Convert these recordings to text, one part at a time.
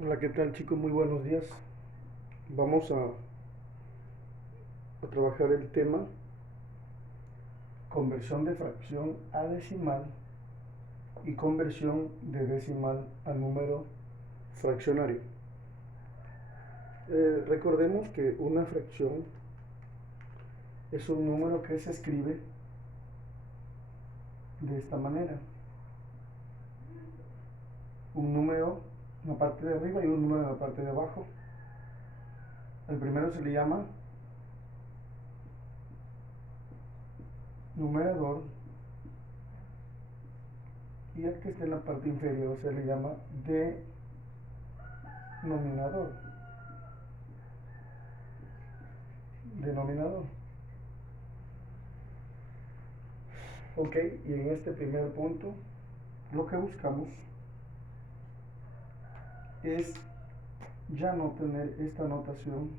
Hola, ¿qué tal chicos? Muy buenos días. Vamos a trabajar el tema conversión de fracción a decimal y conversión de decimal a número fraccionario. Recordemos que una fracción es un número que se escribe de esta manera. Un número en la parte de arriba y un número en la parte de abajo. El primero se le llama numerador y el que está en la parte inferior se le llama denominador. Denominador. Ok, y en este primer punto lo que buscamos es ya no tener esta notación,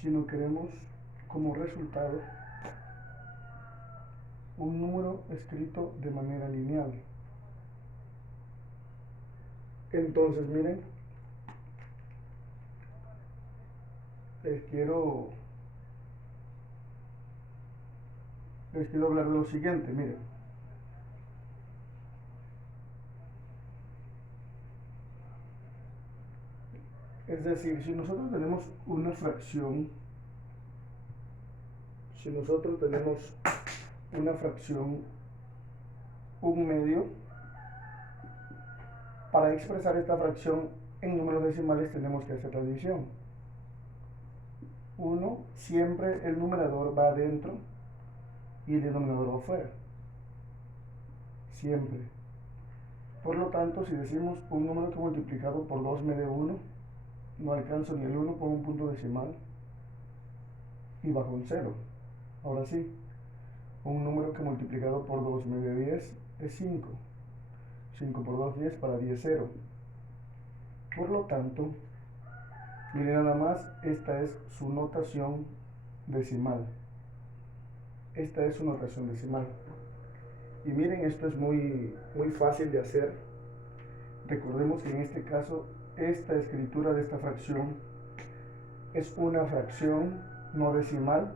sino queremos como resultado un número escrito de manera lineal. Entonces miren, les quiero hablar de lo siguiente. Miren, es decir, si nosotros tenemos una fracción, si nosotros tenemos una fracción, un medio, para expresar esta fracción en números decimales tenemos que hacer la división. 1, siempre el numerador va adentro y el denominador va afuera. Siempre. Por lo tanto, si decimos un número que multiplicado por 2 me dé 1, no alcanzo ni el 1, pongo un punto decimal y bajo un 0. Ahora sí, un número que multiplicado por 2 me dé 10 es 5. 5 por 2, 10, para 10, 0. Por lo tanto, miren nada más, esta es su notación decimal. Esta es su notación decimal. Y miren, esto es muy fácil de hacer. Recordemos que en este caso, esta escritura de esta fracción es una fracción no decimal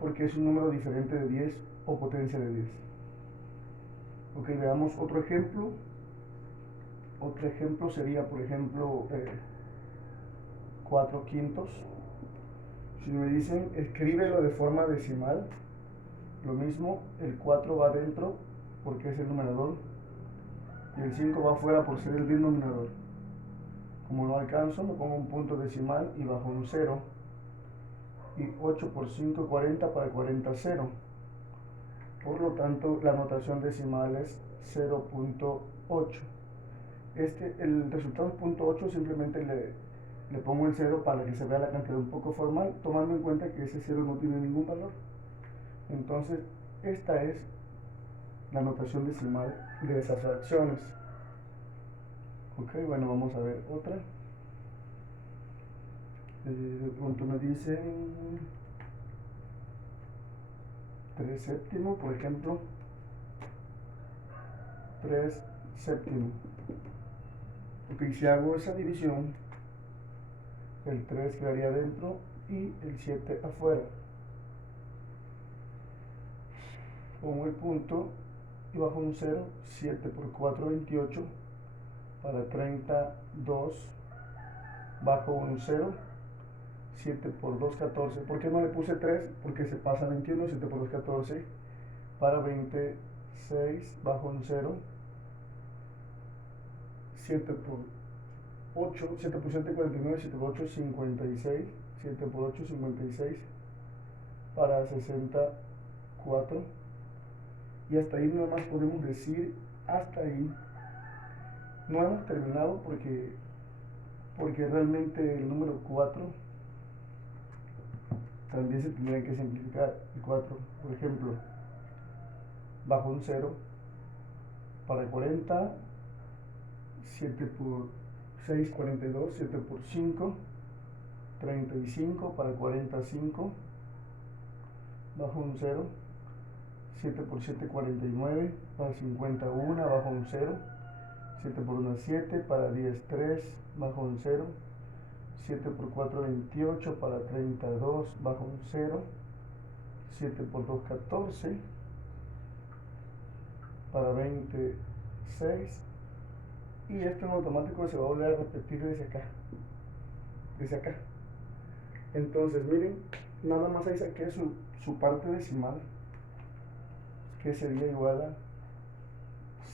porque es un número diferente de 10 o potencia de 10. Ok, veamos otro ejemplo. Otro ejemplo sería, por ejemplo, 4 quintos. Si me dicen, escríbelo de forma decimal, lo mismo, el 4 va adentro porque es el numerador y el 5 va afuera por ser el denominador. Como no alcanzo, me pongo un punto decimal y bajo un 0. Y 8 por 5, 40, para 40, 0. Por lo tanto, la notación decimal es 0.8. El resultado es 0.8, simplemente le pongo el 0 para que se vea la cantidad un poco formal, tomando en cuenta que ese 0 no tiene ningún valor. Entonces, esta es la notación decimal de esas fracciones. Ok, bueno, vamos a ver otra. De pronto me dicen 3 séptimo, por ejemplo. 3 séptimo. Ok, si hago esa división, el 3 quedaría dentro y el 7 afuera. Pongo el punto y bajo un 0, 7 por 4, 28, para 32, bajo un 0, 7 por 2, 14. ¿Por qué no le puse 3? Porque se pasa 21, 7 por 2, 14, para 26, bajo un 0, 7 por 8, 7 por 7, 49, 7 por 8, 56, 7 por 8, 56, para 64. Y hasta ahí nada más podemos decir, hasta ahí. No hemos terminado porque realmente el número 4 también se tendría que simplificar. El 4, por ejemplo, bajo un 0, para 40, 7 por 6, 42, 7 por 5, 35, para 45, bajo un 0, 7 por 7, 49, para 51, bajo un 0, 7 por 1 es 7, para 10 3, bajo un 0. 7 por 4 28, para 32, bajo un 0. 7 por 2 14, para 26. Y esto en automático se va a volver a repetir desde acá. Desde acá. Entonces, miren, nada más ahí saqué su parte decimal, que sería igual a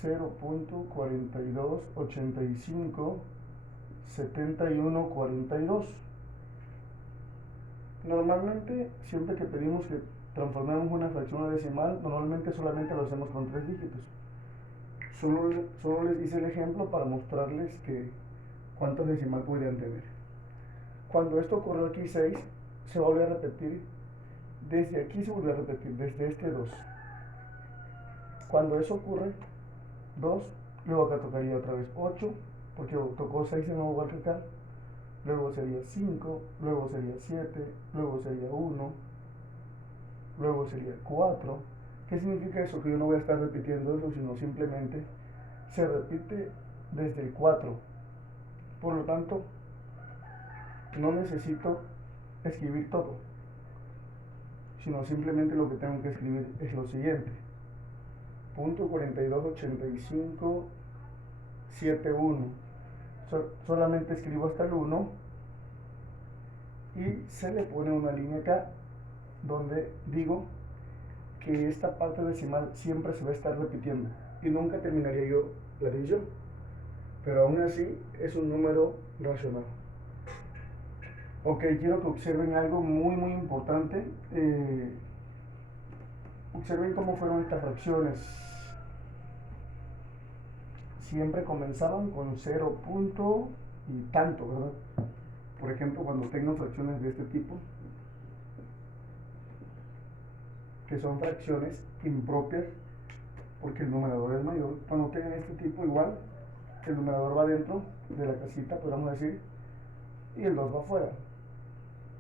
0.42857142. Normalmente, siempre que pedimos que transformemos una fracción a decimal, normalmente solamente lo hacemos con 3 dígitos. Solo les hice el ejemplo para mostrarles que cuántos decimal podrían tener. Cuando esto ocurrió aquí 6, se va a volver a repetir. Desde aquí se volvió a repetir, desde este 2. Cuando eso ocurre, 2, luego acá tocaría otra vez 8, porque tocó 6 de nuevo igual que acá. Luego sería 5, luego sería 7, luego sería 1, luego sería 4. ¿Qué significa eso? Que yo no voy a estar repitiendo eso, sino simplemente se repite desde el 4. Por lo tanto, no necesito escribir todo, sino simplemente lo que tengo que escribir es lo siguiente: punto 428571. Solamente escribo hasta el 1 y se le pone una línea acá donde digo que esta parte decimal siempre se va a estar repitiendo y nunca terminaría yo la división, pero aún así es un número racional. Ok, quiero que observen algo muy importante. Observen cómo fueron estas fracciones. Siempre comenzaban con 0 punto y tanto, ¿verdad? Por ejemplo, cuando tengan fracciones de este tipo, que son fracciones impropias, porque el numerador es mayor, cuando tengan este tipo igual, el numerador va dentro de la casita, podríamos decir, y el 2 va afuera.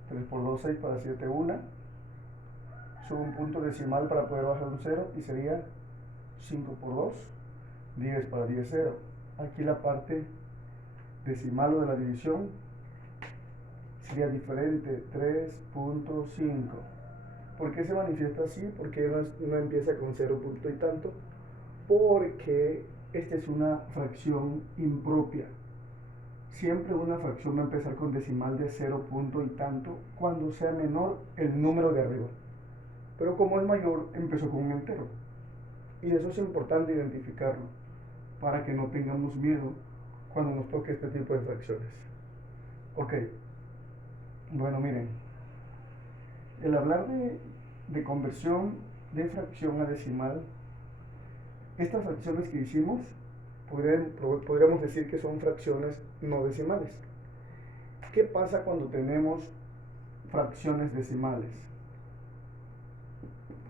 3 por 2, 6, para 7, 1. Subo un punto decimal para poder bajar un 0 y sería 5 por 2, 10, para 10, 0. Aquí la parte decimal o de la división sería diferente, 3.5. ¿Por qué se manifiesta así? Porque no empieza con 0 punto y tanto, porque esta es una fracción impropia. Siempre una fracción va a empezar con decimal de 0 punto y tanto cuando sea menor el número de arriba. Pero como es mayor, empezó con un entero. Y eso es importante identificarlo para que no tengamos miedo cuando nos toque este tipo de fracciones. Ok. Bueno, miren. El hablar de conversión de fracción a decimal, estas fracciones que hicimos, podríamos decir que son fracciones no decimales. ¿Qué pasa cuando tenemos fracciones decimales?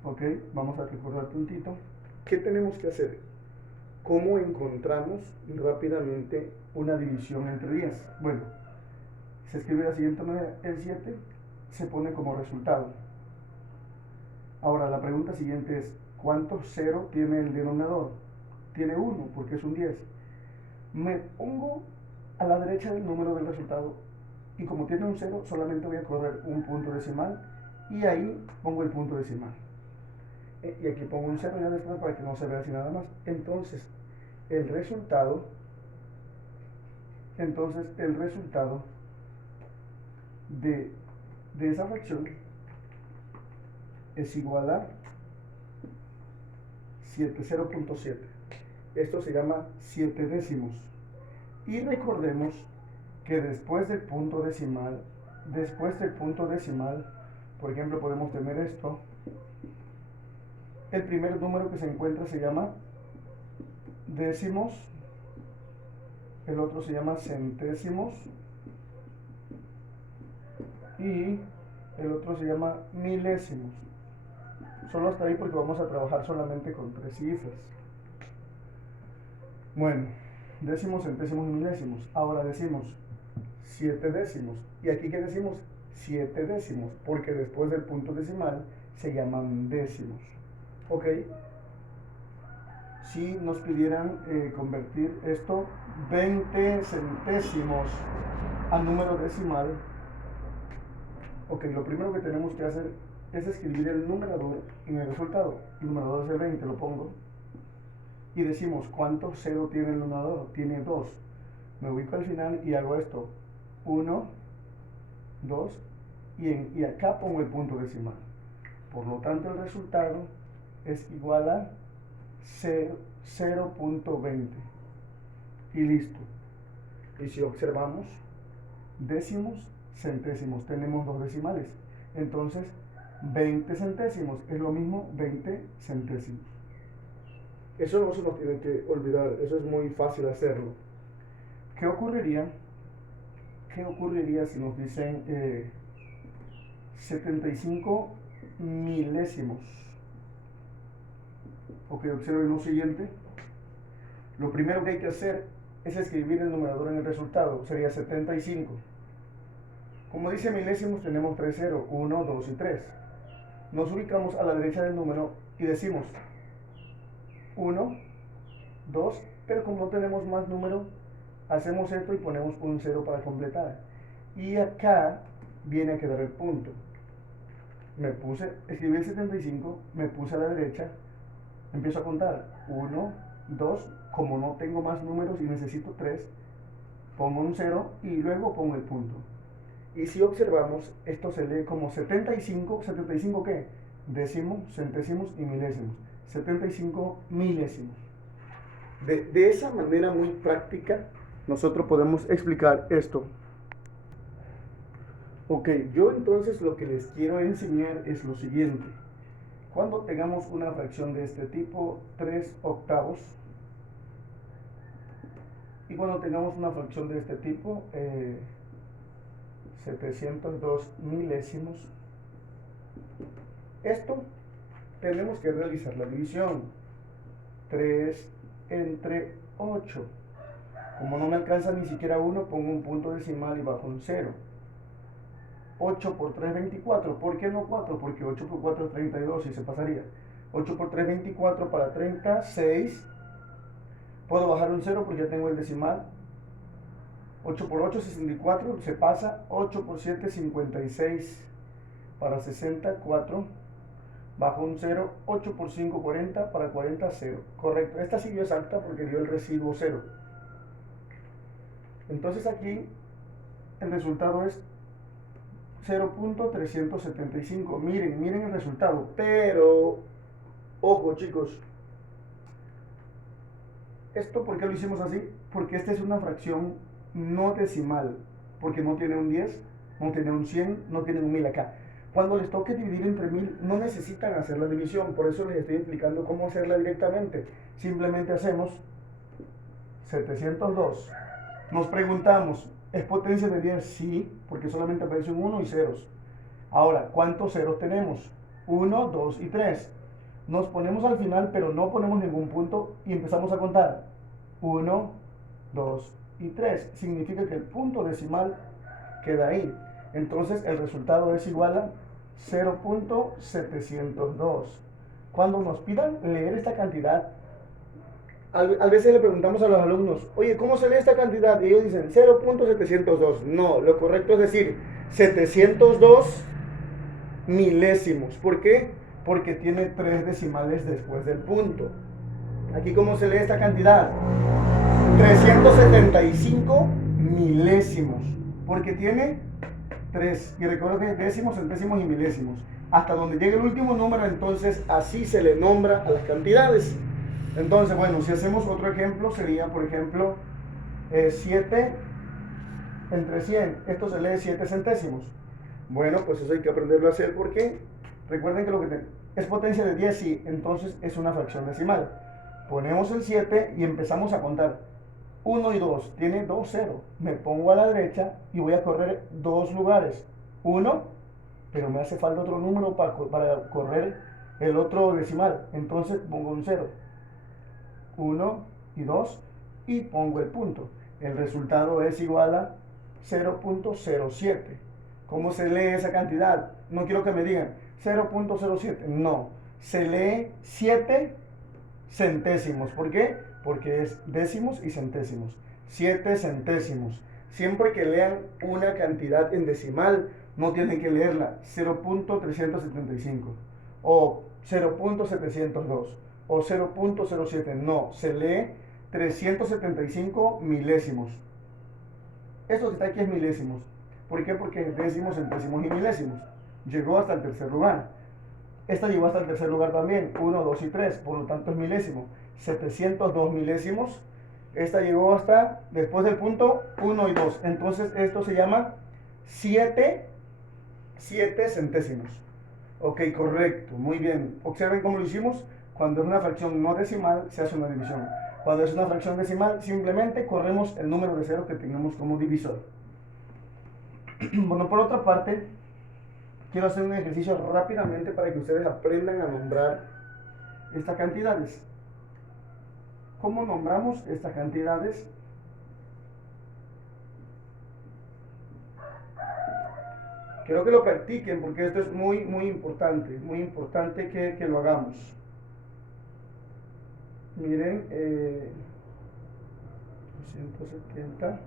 Ok, vamos a recordar tantito. ¿Qué tenemos que hacer? ¿Cómo encontramos rápidamente una división entre 10? Bueno, se escribe de la siguiente manera: el 7 se pone como resultado. Ahora, la pregunta siguiente es: ¿cuántos 0 tiene el denominador? Tiene 1, porque es un 10. Me pongo a la derecha del número del resultado y como tiene un 0, solamente voy a correr un punto decimal y ahí pongo el punto decimal. Y aquí pongo un 0 ya después para que no se vea así nada más. Entonces, el resultado de esa fracción es igual a 0.7. Esto se llama 7 décimos. Y recordemos que después del punto decimal, por ejemplo, podemos tener esto. El primer número que se encuentra se llama décimos, el otro se llama centésimos y el otro se llama milésimos. Solo hasta ahí porque vamos a trabajar solamente con 3 cifras. Bueno, décimos, centésimos y milésimos. Ahora decimos 7 décimos. ¿Y aquí qué decimos? 7 décimos, porque después del punto decimal se llaman décimos. Ok, si nos pidieran convertir esto 20 centésimos a número decimal. Ok, lo primero que tenemos que hacer es escribir el numerador en el resultado. El numerador es el 20, lo pongo. Y decimos, ¿cuánto cero tiene el numerador? Tiene 2. Me ubico al final y hago esto. 1, 2, y acá pongo el punto decimal. Por lo tanto, el resultado es igual a 0.20. Y listo. Y si observamos, décimos, centésimos, tenemos dos decimales. Entonces, 20 centésimos es lo mismo 20 centésimos. Eso no se nos tiene que olvidar, eso es muy fácil hacerlo. ¿Qué ocurriría si nos dicen 75 milésimos? Ok, observen lo siguiente. Lo primero que hay que hacer es escribir el numerador en el resultado, sería 75. Como dice milésimos, tenemos 3 ceros, 1, 2 y 3. Nos ubicamos a la derecha del número y decimos 1, 2, pero como no tenemos más número, hacemos esto y ponemos un 0 para completar. Y acá viene a quedar el punto. Escribí el 75, me puse a la derecha, empiezo a contar 1, 2, como no tengo más números y necesito 3, pongo un 0 y luego pongo el punto. Y si observamos, esto se lee como 75, ¿75 qué? Décimos, centésimos y milésimos. 75 milésimos. De esa manera muy práctica, nosotros podemos explicar esto. Ok, yo entonces lo que les quiero enseñar es lo siguiente. Cuando tengamos una fracción de este tipo, 3 octavos, y cuando tengamos una fracción de este tipo, 702 milésimos, esto tenemos que realizar la división. 3 entre 8. Como no me alcanza ni siquiera 1, pongo un punto decimal y bajo un 0. 8 por 3, 24. ¿Por qué no 4? Porque 8 por 4 es 32 y se pasaría. 8 por 3, 24 para 36. Puedo bajar un 0 porque ya tengo el decimal. 8 por 8, 64, se pasa. 8 por 7, 56 para 64. Bajo un 0. 8 por 5, 40 para 40, 0. Correcto. Esta siguió exacta porque dio el residuo 0. Entonces aquí el resultado es 0.375. Miren el resultado. Pero, ojo chicos, ¿esto por qué lo hicimos así? Porque esta es una fracción no decimal. Porque no tiene un 10, no tiene un 100, no tiene un 1000 acá. Cuando les toque dividir entre 1000, no necesitan hacer la división. Por eso les estoy explicando cómo hacerla directamente. Simplemente hacemos 702. Nos preguntamos, ¿es potencia de 10? Sí, porque solamente aparece un 1 y ceros. Ahora, ¿cuántos ceros tenemos? 1, 2 y 3. Nos ponemos al final, pero no ponemos ningún punto y empezamos a contar. 1, 2 y 3. Significa que el punto decimal queda ahí. Entonces, el resultado es igual a 0.702. Cuando nos pidan leer esta cantidad, a veces le preguntamos a los alumnos, oye, ¿cómo se lee esta cantidad? Y ellos dicen 0.702. No, lo correcto es decir 702 milésimos. ¿Por qué? Porque tiene 3 decimales después del punto. Aquí, ¿cómo se lee esta cantidad? 375 milésimos. Porque tiene 3. Y recuerda que décimos, centésimos y milésimos. Hasta donde llegue el último número, entonces así se le nombra a las cantidades. Entonces, bueno, si hacemos otro ejemplo, sería, por ejemplo, 7 entre 100. Esto se lee 7 centésimos. Bueno, pues eso hay que aprenderlo a hacer porque recuerden que lo que es potencia de 10, sí, entonces es una fracción decimal. Ponemos el 7 y empezamos a contar. 1 y 2, tiene 2, 0. Me pongo a la derecha y voy a correr 2 lugares. 1, pero me hace falta otro número para correr el otro decimal. Entonces pongo un 0. 1 y 2 y pongo el punto. El resultado es igual a 0.07. ¿Cómo se lee esa cantidad? No quiero que me digan 0.07. No, se lee 7 centésimos. ¿Por qué? Porque es décimos y centésimos. 7 centésimos. Siempre que lean una cantidad en decimal, no tienen que leerla 0.375 o 0.702 o 0.07. No, se lee 375 milésimos. Esto que está aquí es milésimos. ¿Por qué? Porque es décimos, centésimos y milésimos. Llegó hasta el tercer lugar. Esta llegó hasta el tercer lugar también, 1, 2 y 3, por lo tanto es milésimo. 702 milésimos. Esta llegó hasta, después del punto, 1 y 2. Entonces esto se llama 7 centésimos. Ok, correcto, muy bien. Observen cómo lo hicimos. Cuando es una fracción no decimal, se hace una división. Cuando es una fracción decimal, simplemente corremos el número de ceros que tengamos como divisor. Bueno, por otra parte, quiero hacer un ejercicio rápidamente para que ustedes aprendan a nombrar estas cantidades. ¿Cómo nombramos estas cantidades? Quiero que lo practiquen porque esto es muy importante que lo hagamos. Miren, 270,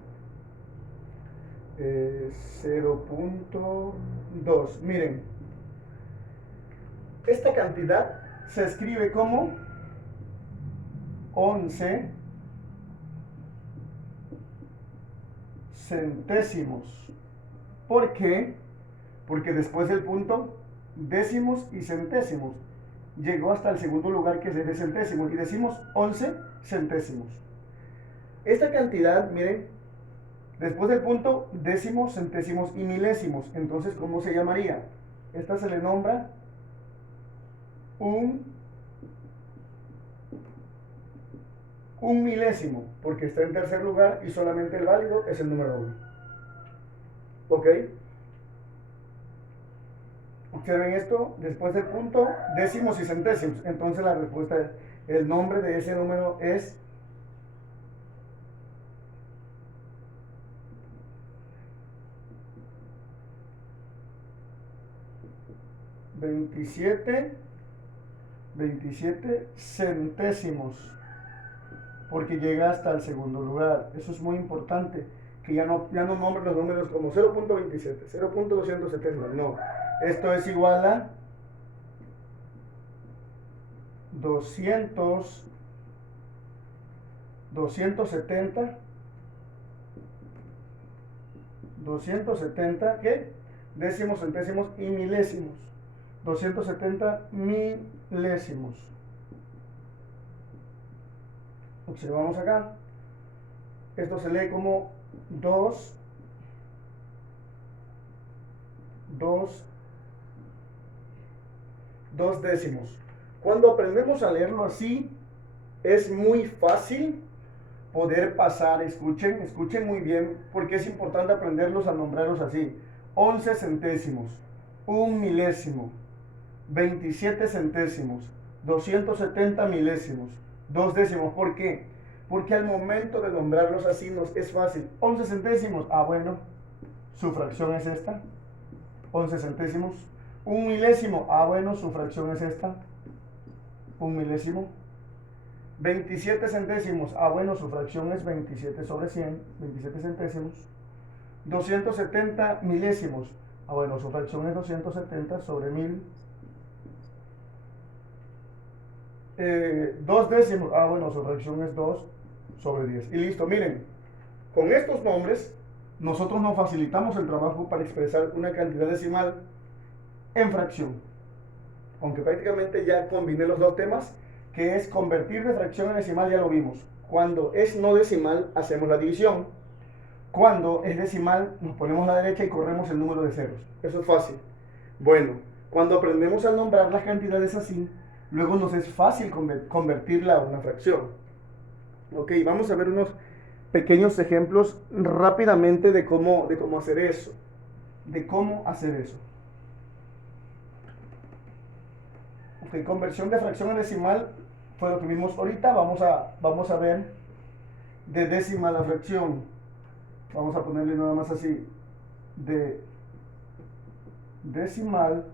0.2. Miren, esta cantidad se escribe como 11 centésimos. ¿Por qué? Porque después del punto, décimos y centésimos. Llegó hasta el segundo lugar, que es de centésimos, y decimos 11 centésimos. Esta cantidad, miren, después del punto, décimos, centésimos y milésimos. Entonces, ¿cómo se llamaría? Esta se le nombra un milésimo, porque está en tercer lugar y solamente el válido es el número 1. ¿Ok? Observen esto, después del punto, décimos y centésimos. Entonces la respuesta es, el nombre de ese número es 27 centésimos, porque llega hasta el segundo lugar. Eso es muy importante, que ya no nombren los números como 0.27, 0.270, no. Esto es igual a 270, ¿qué? Décimos, centésimos y milésimos. 270 milésimos. Observamos acá. Esto se lee como 2 décimos. Cuando aprendemos a leerlo así, es muy fácil poder pasar. Escuchen muy bien, porque es importante aprenderlos a nombrarlos así. 11 centésimos, 1 milésimo, 27 centésimos, 270 milésimos, 2 décimos. ¿Por qué? Porque al momento de nombrarlos así nos es fácil. 11 centésimos, bueno, su fracción es esta. 11 centésimos. 1 milésimo, bueno, su fracción es esta. 1 milésimo. 27 centésimos, bueno, su fracción es 27 sobre 100, 27 centésimos. 270 milésimos, bueno, su fracción es 270 sobre 1000. 2 décimos, bueno, su fracción es 2 sobre 10. Y listo, miren, con estos nombres nosotros nos facilitamos el trabajo para expresar una cantidad decimal en fracción. Aunque prácticamente ya combiné los dos temas, que es convertir de fracción a decimal, ya lo vimos. Cuando es no decimal, hacemos la división. Cuando es decimal, nos ponemos a la derecha y corremos el número de ceros. Eso es fácil. Bueno, cuando aprendemos a nombrar las cantidades así, luego nos es fácil convertirla a una fracción. Ok, vamos a ver unos pequeños ejemplos rápidamente de cómo hacer eso. De cómo hacer eso. Ok, conversión de fracción a decimal fue lo que vimos ahorita. Vamos a ver de décima a la fracción. Vamos a ponerle nada más así. De decimal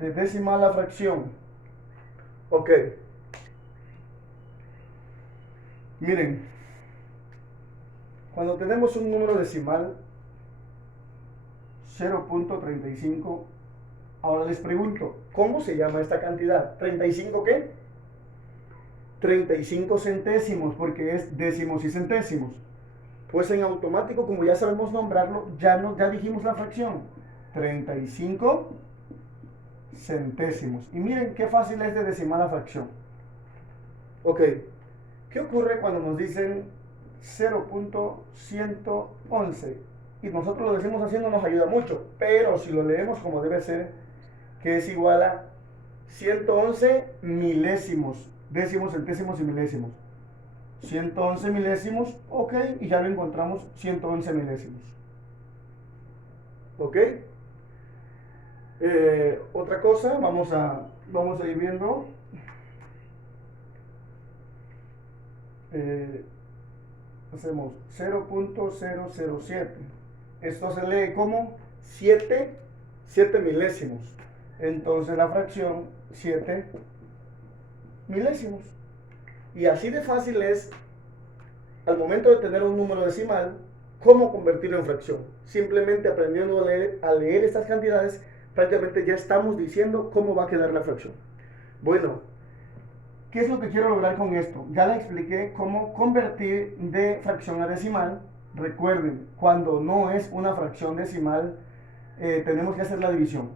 de decimal a fracción. Ok. Miren, cuando tenemos un número decimal, 0.35, ahora les pregunto, ¿cómo se llama esta cantidad? ¿35 qué? 35 centésimos, porque es décimos y centésimos. Pues en automático, como ya sabemos nombrarlo, ya dijimos la fracción. 35 centésimos. Y miren qué fácil es de decimar la fracción. Ok, ¿qué ocurre cuando nos dicen 0.111? Y nosotros lo decimos haciendo nos ayuda mucho, pero si lo leemos como debe ser, que es igual a 111 milésimos, décimos, centésimos y milésimos. 111 milésimos, ok, y ya lo encontramos, 111 milésimos. Ok. Otra cosa, vamos a ir viendo. Hacemos 0.007. Esto se lee como 7 milésimos. Entonces la fracción 7 milésimos. Y así de fácil es, al momento de tener un número decimal, cómo convertirlo en fracción. Simplemente aprendiendo a leer estas cantidades, prácticamente ya estamos diciendo cómo va a quedar la fracción. Bueno, ¿qué es lo que quiero lograr con esto? Ya les expliqué cómo convertir de fracción a decimal. Recuerden, cuando no es una fracción decimal, tenemos que hacer la división.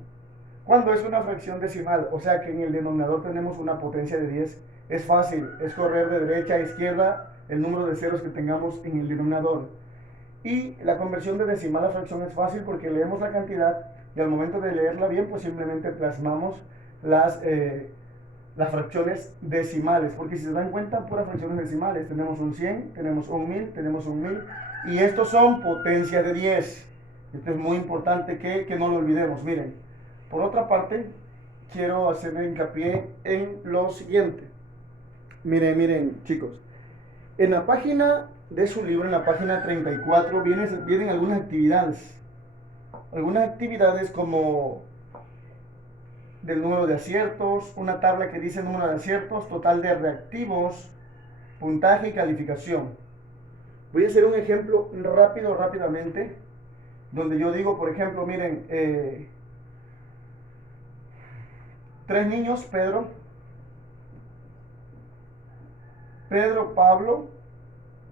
Cuando es una fracción decimal, o sea que en el denominador tenemos una potencia de 10, es fácil, es correr de derecha a izquierda el número de ceros que tengamos en el denominador. Y la conversión de decimal a fracción es fácil porque leemos la cantidad y al momento de leerla bien, pues simplemente plasmamos las fracciones decimales, porque si se dan cuenta, puras fracciones decimales. Tenemos un 100, tenemos un 1000, tenemos un 1000, y estos son potencia de 10. Esto es muy importante que no lo olvidemos. Miren, por otra parte, quiero hacer hincapié en lo siguiente. Miren, chicos, en la página de su libro, en la página 34, vienen algunas actividades. Algunas actividades como del número de aciertos, una tabla que dice número de aciertos, total de reactivos, puntaje y calificación. Voy a hacer un ejemplo rápidamente, donde yo digo, por ejemplo, miren, 3 niños, Pedro, Pablo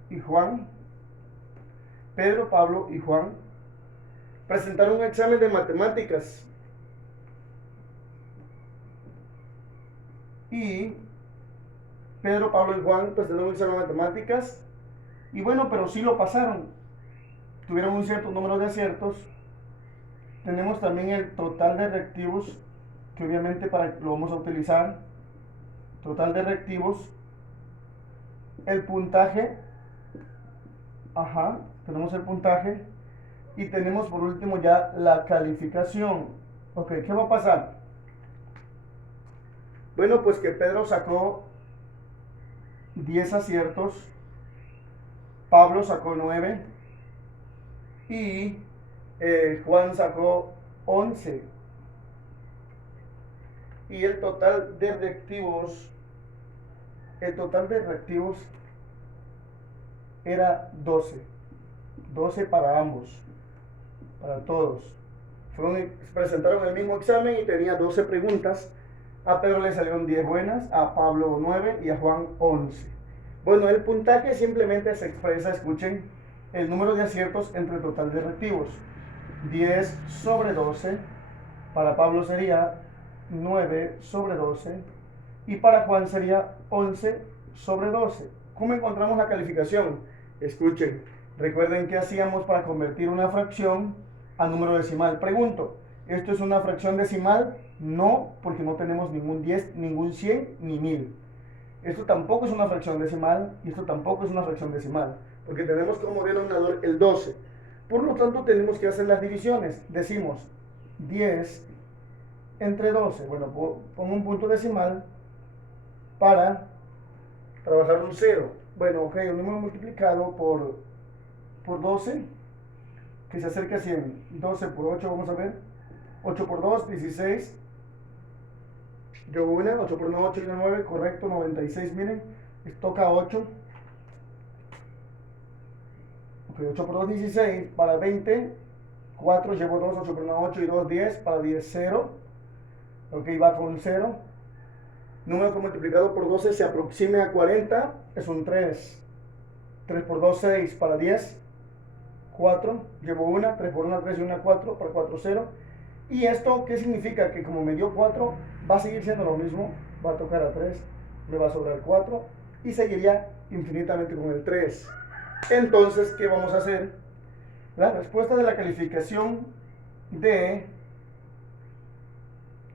y Juan, presentaron un examen de matemáticas. Y Pedro, Pablo y Juan presentaron un examen de matemáticas. Y bueno, pero sí lo pasaron. Tuvieron un cierto número de aciertos. Tenemos también el total de reactivos, que obviamente lo vamos a utilizar. Total de reactivos. El puntaje. Tenemos el puntaje. Y tenemos por último ya la calificación. Ok, ¿qué va a pasar? Bueno, pues que Pedro sacó 10 aciertos, Pablo sacó 9 y Juan sacó 11. Y el total de reactivos era 12. 12 para ambos, para todos. Presentaron el mismo examen y tenía 12 preguntas. A Pedro le salieron 10 buenas, a Pablo 9 y a Juan 11. Bueno, el puntaje simplemente se expresa, escuchen, el número de aciertos entre el total de reactivos. 10 sobre 12, para Pablo sería 9 sobre 12 y para Juan sería 11 sobre 12. ¿Cómo encontramos la calificación? Escuchen, recuerden qué hacíamos para convertir una fracción a número decimal. Pregunto, ¿esto es una fracción decimal? No, porque no tenemos ningún 10, ningún 100, ni 1000. Esto tampoco es una fracción decimal y esto tampoco es una fracción decimal, porque tenemos como denominador el 12. Por lo tanto, tenemos que hacer las divisiones. Decimos 10 entre 12. Bueno, pongo un punto decimal para trabajar un 0. Bueno, ok, un número multiplicado por 12, que se acerca a 100. 12 por 8, vamos a ver. 8 por 2, 16. Llevo una, 8 por 1, 8 y una 9, correcto, 96, miren, toca 8. Ok, 8 por 2, 16, para 20, 4, llevo 2, 8 por 1, 8 y 2, 10, para 10, 0. Ok, va con 0. Número que multiplicado por 12 se aproxime a 40, es un 3. 3 por 2, 6, para 10, 4, llevo una, 3 por 1, 3 y una 4, para 4, 0. ¿Y esto qué significa? Que como me dio 4, va a seguir siendo lo mismo, va a tocar a 3, me va a sobrar 4 y seguiría infinitamente con el 3. Entonces, ¿qué vamos a hacer? La respuesta de la calificación de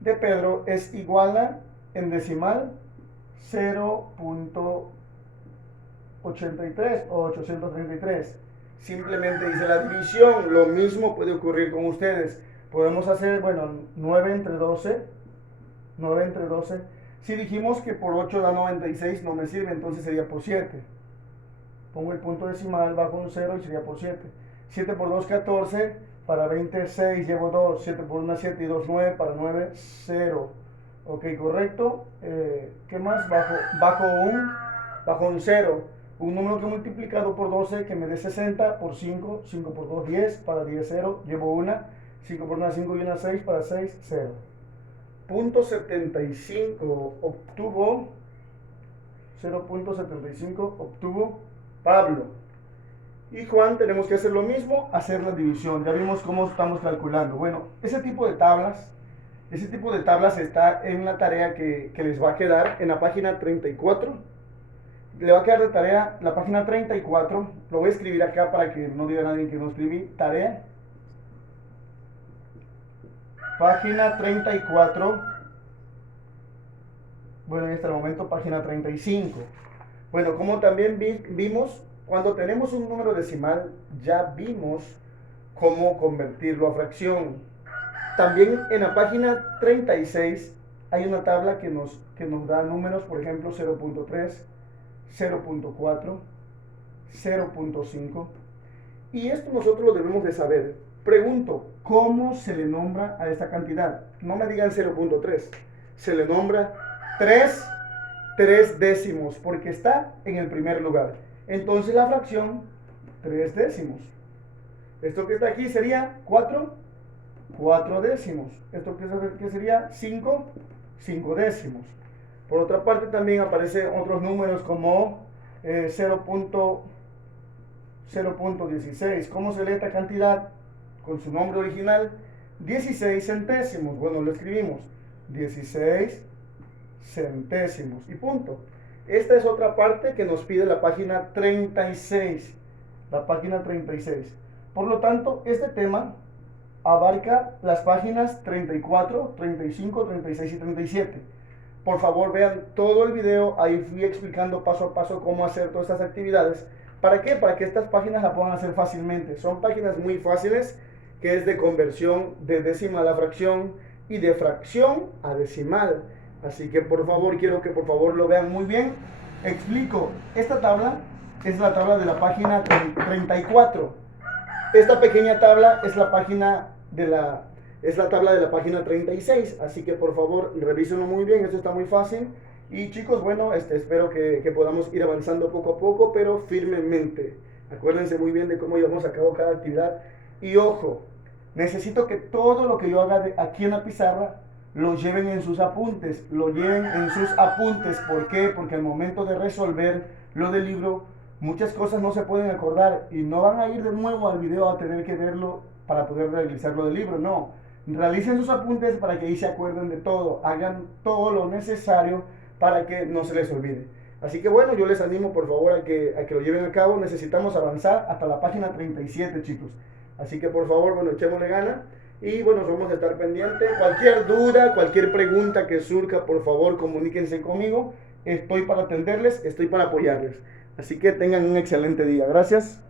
Pedro es igual a, en decimal, 0.83 o 833. Simplemente hice la división. Lo mismo puede ocurrir con ustedes. Podemos hacer, bueno, 9 entre 12. 9 entre 12. Si dijimos que por 8 da 96, no me sirve, entonces sería por 7. Pongo el punto decimal, bajo un 0 y sería por 7. 7 por 2, 14. Para 26 llevo 2. 7 por 1, 7 y 2, 9. Para 9, 0. Ok, correcto. ¿Qué más? Bajo un 0. Un número que he multiplicado por 12 que me dé 60 por 5. 5 por 2, 10. Para 10, 0. Llevo una. 5 por 1, 5 y una 6. Para 6, 0. Punto 75 obtuvo 0.75 obtuvo Pablo. Y Juan, tenemos que hacer lo mismo, hacer la división. Ya vimos cómo estamos calculando. Bueno, ese tipo de tablas está en la tarea que les va a quedar en la página 34. Le va a quedar de tarea la página 34. Lo voy a escribir acá para que no diga nadie que no escribí. Tarea. Página 34. Bueno, en este momento página 35. Bueno, como también vimos, cuando tenemos un número decimal, ya vimos cómo convertirlo a fracción. También en la página 36 hay una tabla que nos da números, por ejemplo, 0.3, 0.4, 0.5. Y esto nosotros lo debemos de saber. Pregunto, ¿cómo se le nombra a esta cantidad? No me digan 0.3. Se le nombra 3 décimos, porque está en el primer lugar. Entonces la fracción, 3 décimos. Esto que está aquí sería 4 décimos. Esto que sería 5 décimos. Por otra parte también aparecen otros números como 0.16. ¿Cómo se lee esta cantidad? Con su nombre original, 16 centésimos. Bueno, lo escribimos, 16 centésimos y punto. Esta es otra parte que nos pide la página 36. La página 36. Por lo tanto, este tema abarca las páginas 34, 35, 36 y 37. Por favor, vean todo el video. Ahí fui explicando paso a paso cómo hacer todas estas actividades. ¿Para qué? Para que estas páginas la puedan hacer fácilmente. Son páginas muy fáciles, que es de conversión de decimal a fracción y de fracción a decimal. Así que por favor, quiero que por favor lo vean muy bien. Explico, esta tabla es la tabla de la página 34. Esta pequeña tabla es la tabla de la página 36. Así que por favor, revísenlo muy bien, esto está muy fácil. Y chicos, bueno, espero que podamos ir avanzando poco a poco, pero firmemente. Acuérdense muy bien de cómo llevamos a cabo cada actividad. Y ojo, necesito que todo lo que yo haga aquí en la pizarra lo lleven en sus apuntes. ¿Por qué? Porque al momento de resolver lo del libro, muchas cosas no se pueden acordar y no van a ir de nuevo al video a tener que verlo para poder realizar lo del libro. No, realicen sus apuntes para que ahí se acuerden de todo. Hagan todo lo necesario para que no se les olvide. Así que bueno, yo les animo por favor a que lo lleven a cabo. Necesitamos avanzar hasta la página 37, chicos. Así que por favor, bueno, echémosle gana. Y bueno, vamos a estar pendientes. Cualquier duda, cualquier pregunta que surja, por favor, comuníquense conmigo. Estoy para atenderles, estoy para apoyarles. Así que tengan un excelente día. Gracias.